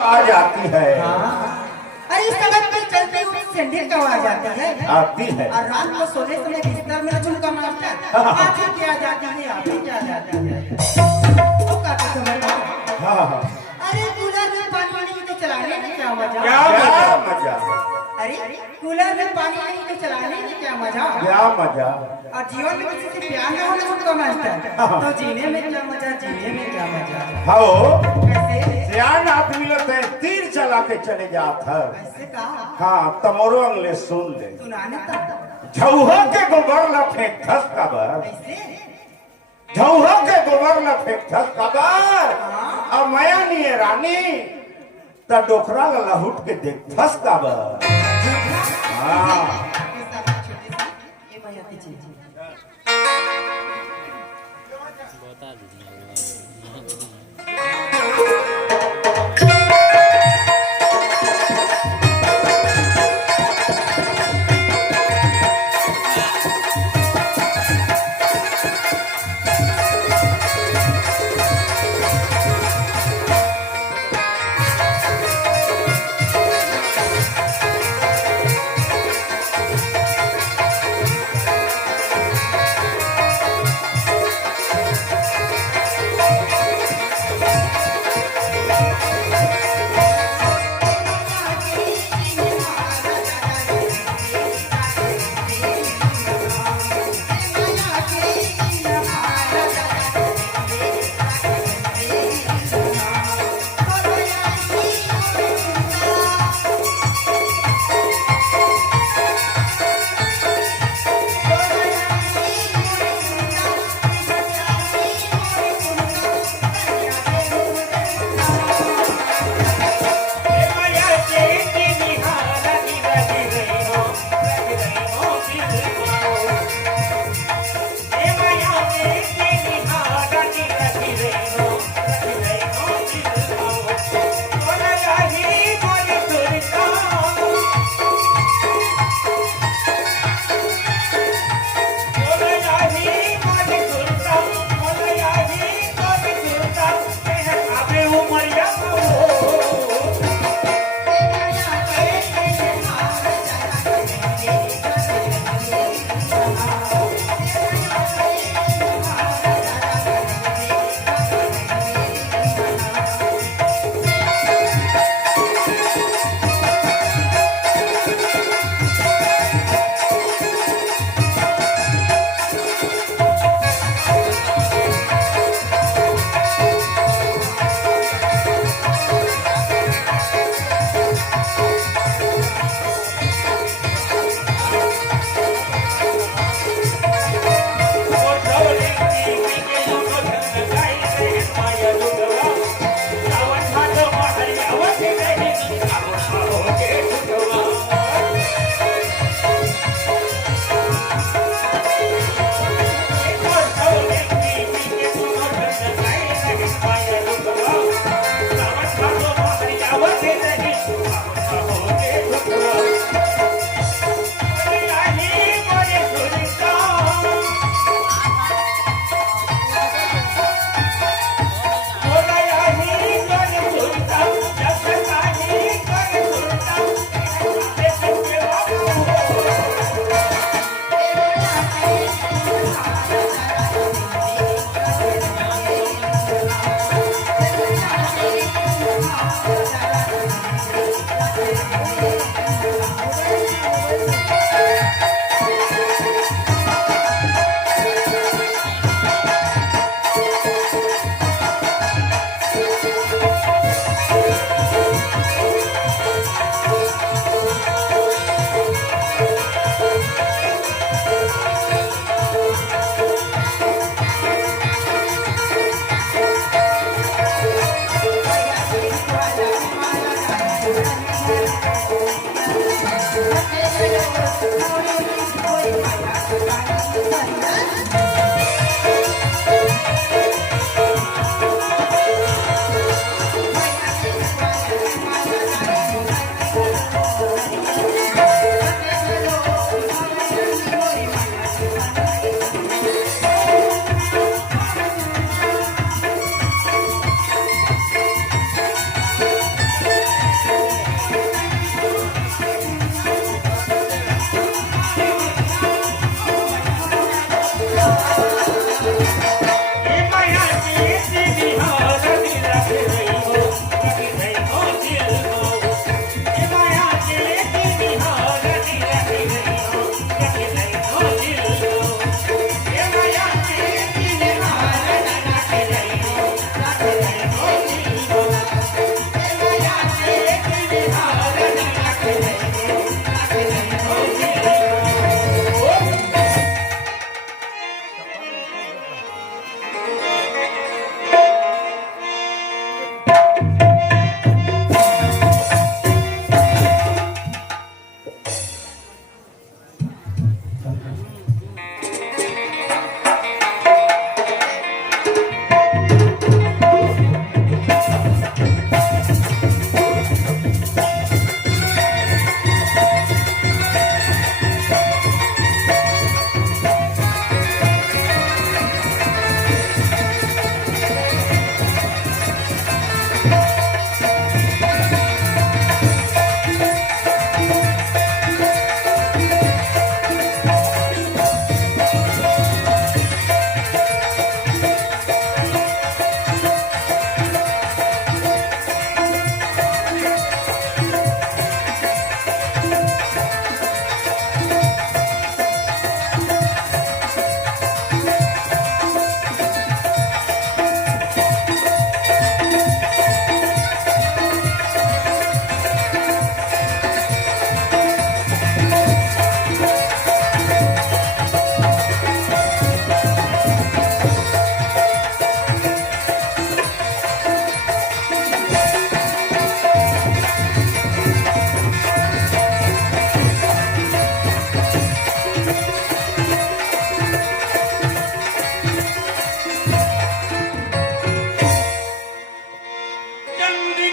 आ जाती है। हाँ। अरे सड़क पे चलते हुए सैंडल का आवाज आती है और रात को सोने समय बिस्तर में झुमका मारता आंखें क्या जाती है आंखें क्या जाती है तो काफी समझ हाँ। अरे कूलर में पानी नहीं तो चलाने में क्या मजा क्या मजा। अरे कूलर में पानी नहीं तो चलाने में क्या मजा और जीवन में किसी से प्यार न होने झुमका मारता तो जीने में क्या मजा जीने में क्या मजा हाँ कैसे सियान आदमी लोग तीर चला के चले जात है। ऐसे कहा हाँ तमोरो अंगले सुन ले सुनाने तक झौहा के गोबर न फेंक धस कबर ऐसे झौहा के गोबर न फेंक धस कबर अब मया नहीं है रानी त डोखरा लहुट के देख धस कबर। हाँ बता दीजिए।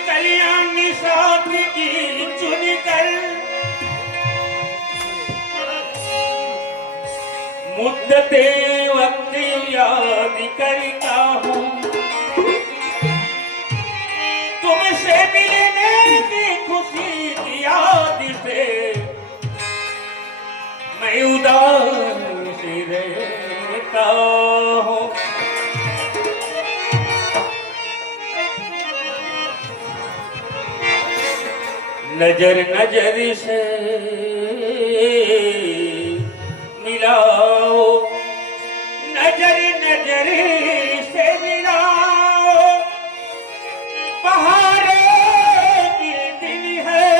कल्याणी साथ की चुनकर मुद्दते वक्त याद करता हूँ तुमसे मिलने की खुशी की याद से मैं उदास रहता हूँ नजर नजर से मिलाओ नजर नजर से मिलाओ बहारे की दिल है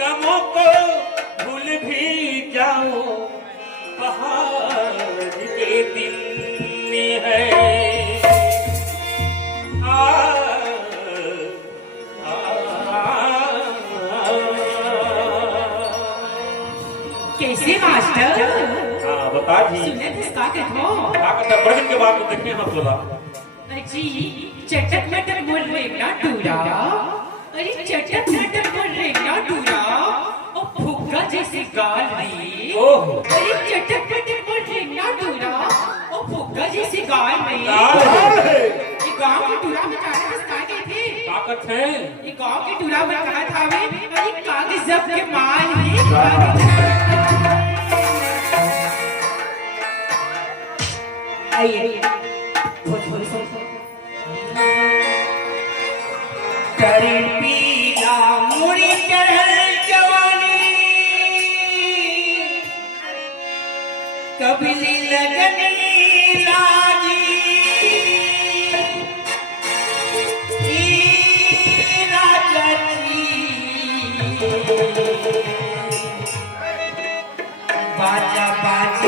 गमों को भूल भी जाओ बहार के दिन है कैसे मास्टर हाँ बता जी सुने थे इसका के हो ताकत बड़न के बाद तो देखने मत बोला जी चटक मटक बोल रेगना टूरा अरे चटक मटक बोल रेगना टूरा ओ फुग्गा जैसे गाल दी ओह अरे चटक मटक बोल रेगना टूरा ओ फुग्गा जैसे गाल दी ये गांव के टूरा में जाने बसता गए थे ताकत है ये गांव के टूरा में कहा था वे अरे कागज जब के माल है आइए थोड़ी सुन करे पीला मुड़ी चढ़ जवानी कबली लगनी लाजी ई राजची बाजा बाजी